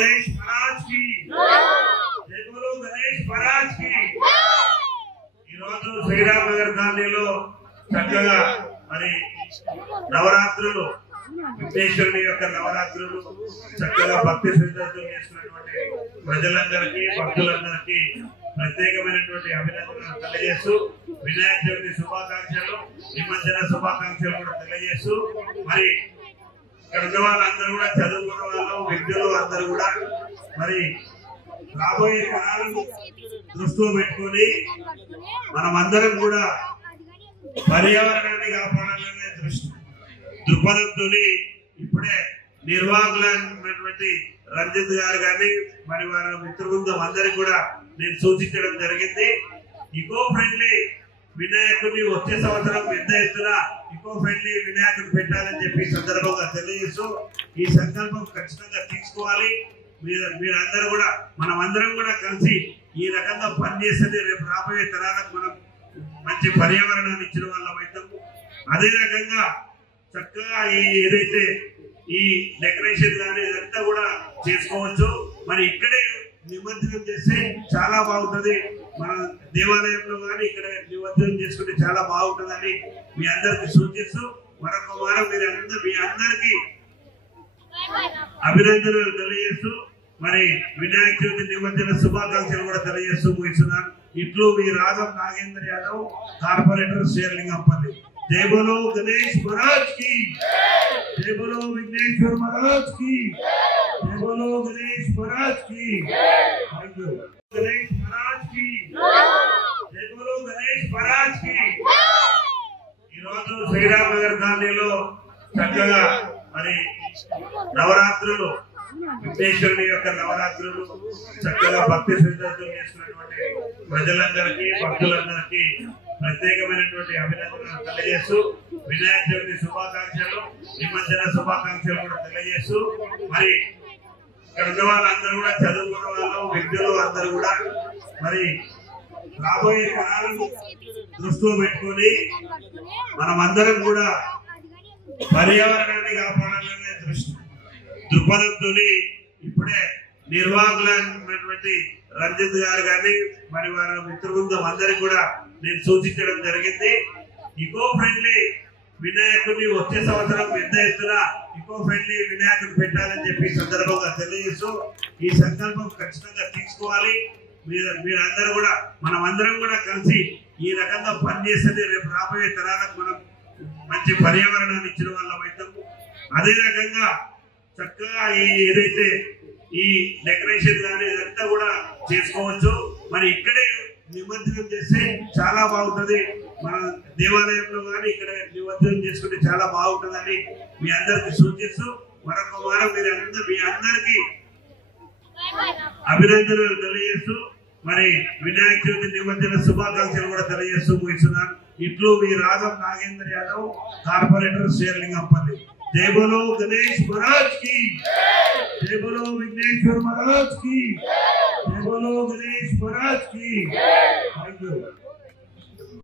गणेश महाराज की जय बोलो गणेश महाराज की श्रीराम नगर కాలనీలో చక్కగా మరి నవరాత్రులు విఘ్నేశ్వరుని యొక్క నవరాత్రులు చక్కగా భక్తి శ్రద్ధలతో చేసుకున్నటువంటి ప్రజలందరికీ భక్తులందరికీ ప్రత్యేకమైనటువంటి అభినందనలు తెలియజేస్తూ వినాయక చవితి శుభాకాంక్షలు నిమజ్జన శుభాకాంక్షలు కూడా తెలియజేస్తూ మరి ఇక్కడ ఉన్న వాళ్ళందరూ కూడా చదువుకున్న వాళ్ళు విద్యలు అందరూ కూడా మరి రాబోయే కాలాలను దృష్టిలో పెట్టుకొని మనమందరం కూడా పర్యావరణాన్ని కాపాడాలనే దృక్పథంతో ఇప్పుడే నిర్వాహకులైనటువంటి రంజిత్ గారు కానీ మరి వారి మిత్ర బృందం అందరికి కూడా నేను సూచించడం జరిగింది. ఈకో ఫ్రెండ్లీ వినాయకుడిని వచ్చే సంవత్సరం పెద్ద ఎత్తున ఈకో ఫ్రెండ్లీ వినాయకుడు పెట్టాలని చెప్పి సందర్భంగా తెలియజేస్తూ ఈ సంకల్పం ఖచ్చితంగా తీసుకోవాలి. మీరందరూ కూడా మనమందరం కూడా కలిసి ఈ రకంగా పనిచేస్తే రేపు రాబోయే తరాలకు మనం మంచి పర్యావరణాన్ని ఇచ్చిన వాళ్ళం అవుతాము. అదే రకంగా చక్కగా ఏదైతే ఈ డెకరేషన్ కానీ ఇదంతా కూడా చేసుకోవచ్చు. మరి ఇక్కడే నిమజ్జనం చేస్తే చాలా బాగుంటది. మన దేవాలయంలో కానీ ఇక్కడ నిమజ్జనం చేసుకుంటే చాలా బాగుంటుందని మీ అందరికి సూచిస్తూ మరొక వారం మీ అందరికీ అభినందనలు తెలియజేస్తూ మరి వినాయక చవితి నిమజ్జన శుభాకాంక్షలు కూడా తెలియజేస్తూ ముగిస్తున్నాను. ఇట్లు మీ రాగం నాగేంద్ర యాదవ్, కార్పొరేటర్ శ్రీలింగంపల్లి. जय बोलो गणेश महाराज की, जय बोलो विघ्नेश्वर महाराज की, जय बोलो गणेश महाराज की, गणेश महाराज की, जय बोलो गणेश महाराज की। श्रीराम नगर కాలనీలో చక్కగా మరి నవరాత్రులు విఘ్నేశ్వరుని యొక్క నవరాత్రులు చక్కగా భక్తి శ్రద్ధలతో చేసుకున్నటువంటి ప్రజలందరికీ భక్తులందరికీ ప్రత్యేకమైనటువంటి అభినందనలు తెలియజేస్తూ వినాయక చవితి శుభాకాంక్షలు నిమజ్జన శుభాకాంక్షలు కూడా తెలియజేస్తూ మరి ఇక్కడ ఉన్న వాళ్ళందరూ కూడా చదువుకున్న వాళ్ళు విద్యలు అందరూ కూడా మరి రాబోయే కాలాలను దృష్టిలో పెట్టుకొని మనమందరం కూడా పర్యావరణాన్ని కాపాడాలనే దృక్పథంతో ఇప్పుడే నిర్వాహకులైనటువంటి రంజిత్ గారు కానీ మరి వారి మిత్ర బృందం అందరికి కూడా నేను సూచించడం జరిగింది. ఈకో ఫ్రెండ్లీ వినాయకుడిని వచ్చే సంవత్సరం పెద్ద ఎత్తున ఈకో ఫ్రెండ్లీ వినాయకుడు పెట్టాలని చెప్పి సందర్భంగా తెలియజేస్తూ ఈ సంకల్పం ఖచ్చితంగా తీసుకోవాలి. మీరందరూ కూడా మనమందరం కూడా కలిసి ఈ రకంగా పనిచేస్తే రేపు రాబోయే తరాలకు మనం మంచి పర్యావరణాన్ని ఇచ్చిన వాళ్ళం అవుతాము. అదే రకంగా చక్కగా ఏదైతే ఈ డెకరేషన్ కానీ ఇదంతా కూడా చేసుకోవచ్చు. మరి ఇక్కడే నిమజ్జనం చేస్తే చాలా బాగుంటది. మన దేవాలయంలో కానీ ఇక్కడ నిమజ్జనం చేసుకుంటే చాలా బాగుంటుందని మీ అందరికి సూచిస్తూ మరొక వారం మీ అందరికి అభినందనలు తెలియజేస్తూ మరి వినాయక చవితి నిమజ్జన శుభాకాంక్షలు కూడా తెలియజేస్తూ ముగిస్తున్నాను. ఇట్లు మీ రాగం నాగేంద్ర యాదవ్, కార్పొరేటర్ శ్రీలింగంపల్లి. जय बोलो गणेश महाराज की, जय बोलो विघ्नेश्वर महाराज की, जय बोलो गणेश महाराज की।